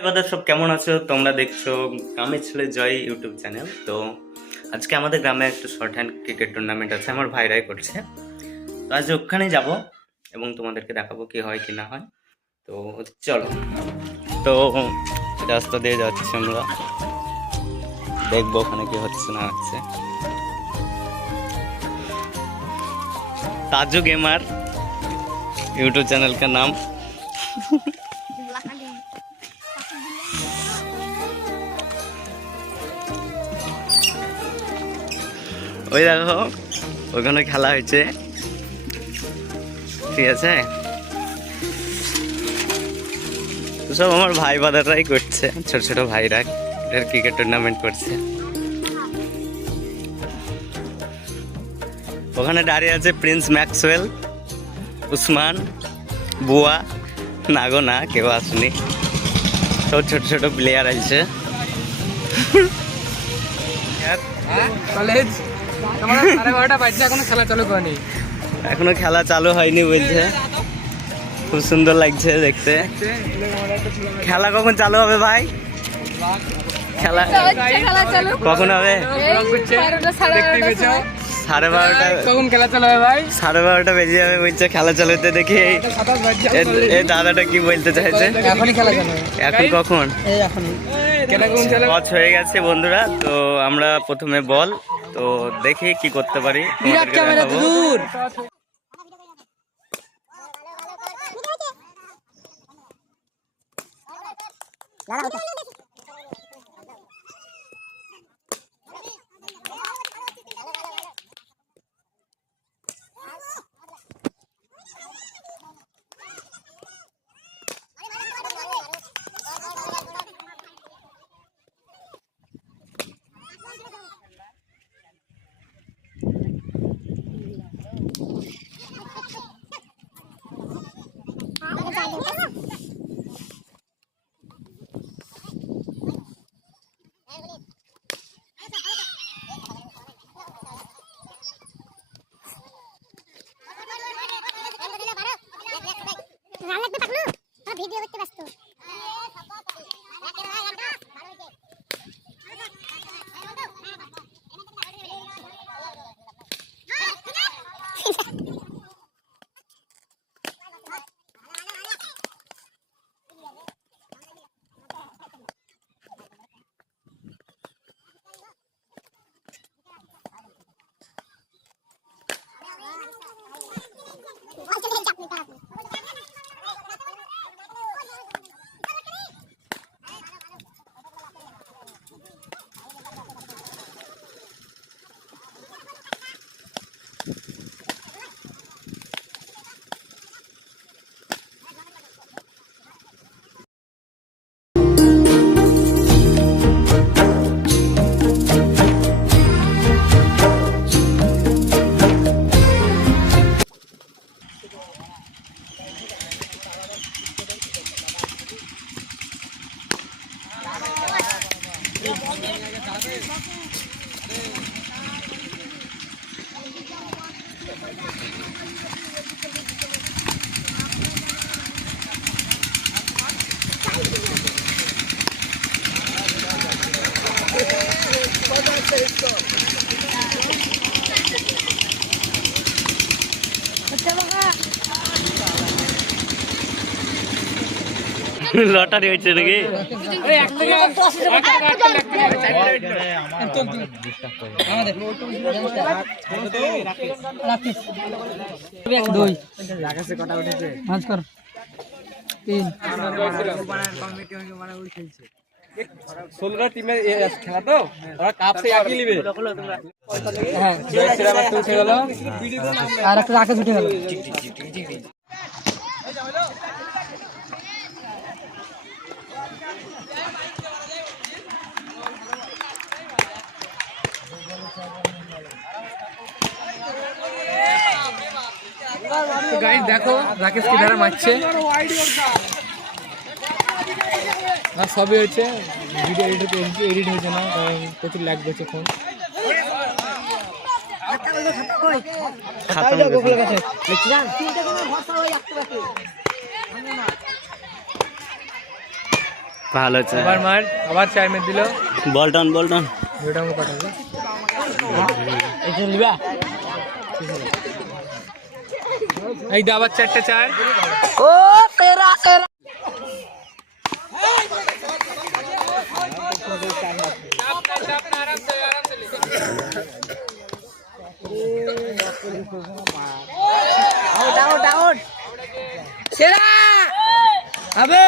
এবার সব কেমন আছো? তোমরা দেখছো কামে ছেলে জয় ইউটিউব চ্যানেল। তো আজকে আমাদের গ্রামে একটা শর্ট হ্যান্ড ক্রিকেট টুর্নামেন্ট আছে, আমার ভাইরাই করছে। তো আজ ওখানেই যাব এবং তোমাদেরকে দেখাবো কি হয় কি না হয়। তো চলো। তো রাস্তা দিয়ে যাচ্ছি আমরা, দেখবো ওখানে কি হচ্ছে না হচ্ছে। ताजू गेमर यूट्यूब चैनल का नाम। ওই দেখো ওখানে খেলা হয়েছে, ঠিক আছে। তো সব আমার ভাই বাদাররাই করছে, ছোট ছোট ভাইরা ক্রিকেট টুর্নামেন্ট করছে। ওখানে দাঁড়িয়ে আছে প্রিন্স ম্যাক্সওয়েল, উসমান, বুয়া, নাগো না কেউ আসেনি, সব ছোট ছোট প্লেয়ার আছে। কলেজ এখনো খেলা চালু করেনি, এখনো খেলা চালু হয়নি বলছে। খুব সুন্দর লাগছে দেখতে। খেলা কখন চালু হবে ভাই? খেলা কখন হবে? 12:30। কখন খেলা চালু হবে ভাই? 12:30 বেজে যাবে বলছে খেলা চালু হতে। দেখি এই দাদাটা কি বলতে চাইছে। এখনই খেলা চালু হবে। এখন কখন? এই এখনই খেলা কখন চালু? টস হয়ে গেছে বন্ধুরা। তো আমরা প্রথমে বল, তো দেখি কি করতে পারি তোমাদেরকে দেখাবো। দূর ভিডিও করতে ব্যস্ত। লটারি হয়েছে নাকি? ষোলোটা টিমের খেলা তো ওরা কাপ সে একই নিবে। উঠে গেল আর একটা আকাশ উঠে গেল। গাইস দেখো রাকেশ কি ধারা মারছে, আর সবই হচ্ছে ভিডিও এডিট হয়েছে না, প্রচুর ল্যাগ করছে ফোন। ভালো আছে। আবার মার, আবার 4 মেরে দিল। বলটন ভিডিওটা আমি কাটাবো। এই দে আবার 4টা 4। ও তেরা তেরা আউট আউট আউট সেরা আবে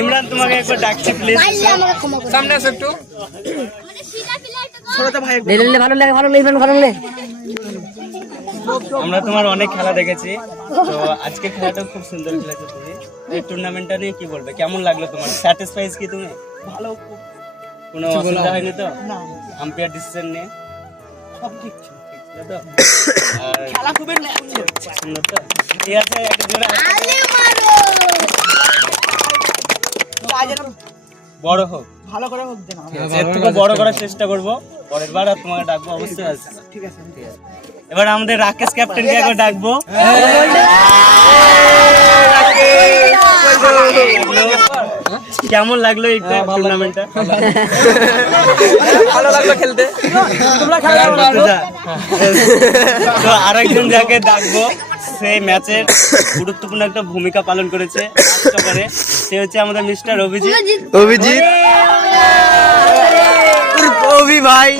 ইমরান তোমাকে একবার ডাকছি প্লিজ। সামনে আসো একটু। লেলে ভালো লাগে ভালো লাগে ভালো লাগে আমরা তোমার অনেক খেলা দেখেছি, তো আজকে খেলাটা খুব সুন্দর খেলেছো তুমি। এই টুর্নামেন্টটা নিয়ে কি বলবে, কেমন লাগলো তোমার, স্যাটিসফাইড কি তুমি? ভালো, কোনো অসুবিধা হয়নি তো? আম্পায়ার ডিসিশন নিয়ে সব ঠিক ছিল তো? আর খেলা খুবই সুন্দর তো? ঠিক আছে, একটা জোরে বড় হোক, ভালো করে হোক, এর থেকে বড় করার চেষ্টা করবো পরের বার, আর তোমাকে ডাকবো অবশ্যই আসবে। ঠিক আছে। এবার আমাদের রাকেশ ক্যাপ্টেনকে একবার ডাকবো। কেমন লাগলো এই টুর্নামেন্টটা? ভালো লাগলো খেলতে। তোমরা খেলা তো আরেকজন যাকে ডাকবো, সেই ম্যাচের গুরুত্বপূর্ণ একটা ভূমিকা পালন করেছে, সে হচ্ছে আমাদের মিস্টার অভিজিৎ। ভাই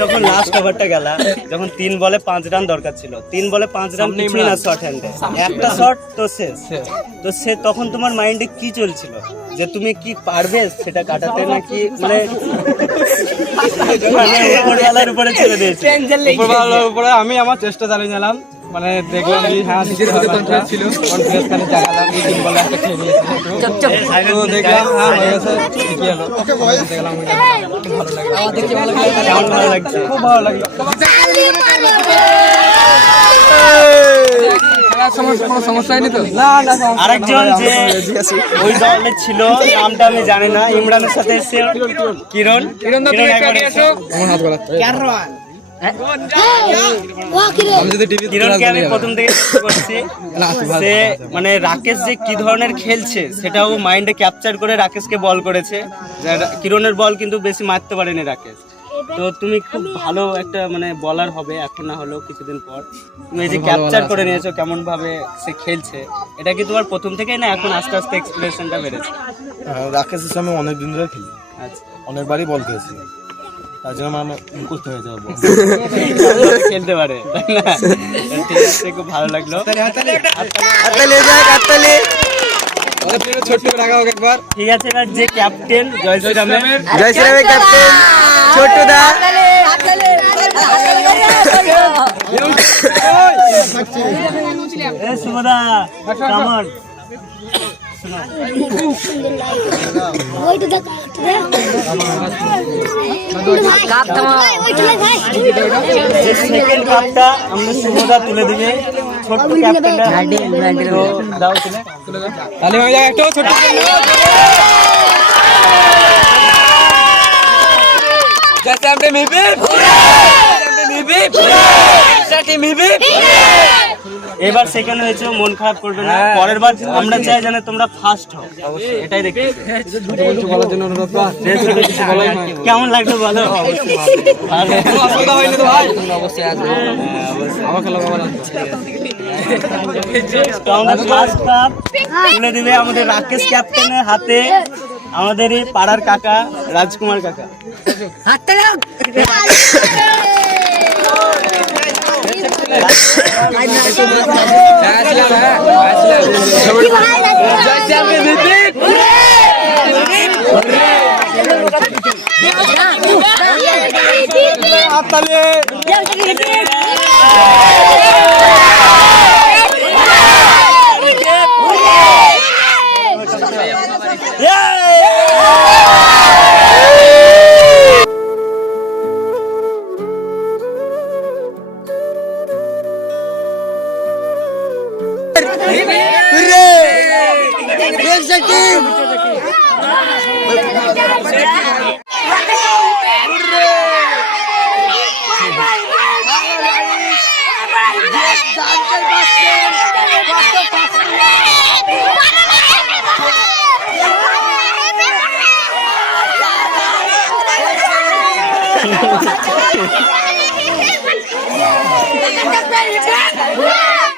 যখন লাস্ট ওভারটা গেল, যখন 3 বলে 5 রান দরকার ছিল, 3 বলে 5 রান কিছুই না শর্ট হ্যান্ডে, একটা শট তো শেষ। তো সে তখন তোমার মাইন্ডে কি চলছিল, যে তুমি কি পারবে সেটা কাটাতে, নাকি মানে উপরওয়ালার উপরে ছেড়ে দিয়েছে? উপরওয়ালার উপরে আমি আমার চেষ্টা চালিয়ে গেলাম, মানে দেখলাম যে হ্যাঁ নিজের হাতে কন্ট্রোল ছিল, কনফিডেন্স কানে জাগালাম, এই 3 বলে একটা খেলে নিয়েছিল, তো দেখলাম হ্যাঁ হয়ে গেছে, ঠিকই হলো। দেখলাম ভালো লাগলো, কেমন ভালো লাগছে? খুব ভালো লাগলো। খেলার সময় কোনো সমস্যা হয়নি তো? না না। আরেকজন যে ওই দলে ছিল, নামটা আমি জানি না, ইমরানের সাথে এসে কিরণ। কিরণ দা তুমি একটু আসো, আমার হাত গলা। কিরণকে আমি প্রথম থেকে করছি, সে মানে রাকেশ যে কি ধরনের খেলছে সেটাও মাইন্ডে ক্যাপচার করে রাকেশকে বল করেছে। কিরণের বল কিন্তু বেশি মারতে পারেনি রাকেশ। তো তুমি খুব ভালো একটা মানে বলার হবে এখন, না হলেও কিছুদিন পর। তুমি এই যে ক্যাপচার করে নিয়েছো কেমন ভাবে সে খেলছে, এটা কি তোমার প্রথম থেকেই, না এখন আস্তে আস্তে এক্সপ্রেশনটা বেড়েছে? রাকেশের সঙ্গে অনেক দিন ধরে খেলি, আচ্ছা, অনেকবারই বল খেয়েছি, তার জন্য আমার মুখস্থ হয়ে যাবো, খেলতে পারে, তাই না? ঠিক আছে, খুব ভালো লাগলো। ছোট্ট করে রাখা হোক একবার। ঠিক আছে, এবার যে ক্যাপ্টেন জয় শ্রীরামের ক্যাপ্টেন ছোট্ট দা সুমদা, কেমন শোনো সেকেন্ড কাপটা আমরা শুভদা তুলে দিবে ছোট্ট ক্যাপ্টেনটা দাও তুলে তালি হয়ে যাবে একটু ছোট এবার সেকেন্ড হয়েছে মন খারাপ করবে না পরের বার আমরা চাই যেন তোমরা ফার্স্ট হও এটাই দেখি কিছু বলার জন্য অনুরোধ বা কিছু বলাই নয় কেমন লাগলো বলো ভালো। কোনো অসুবিধা হয়নি তো ভাই অবশ্যই আসবে আমাকে লোক আবার তো আমাদের ফার্স্ট কাপ তুলে দিবে আমাদের রাকেশ ক্যাপ্টেনের হাতে আমাদের এই পাড়ার কাকা রাজকুমার কাকা হাতটা দাও Let's go.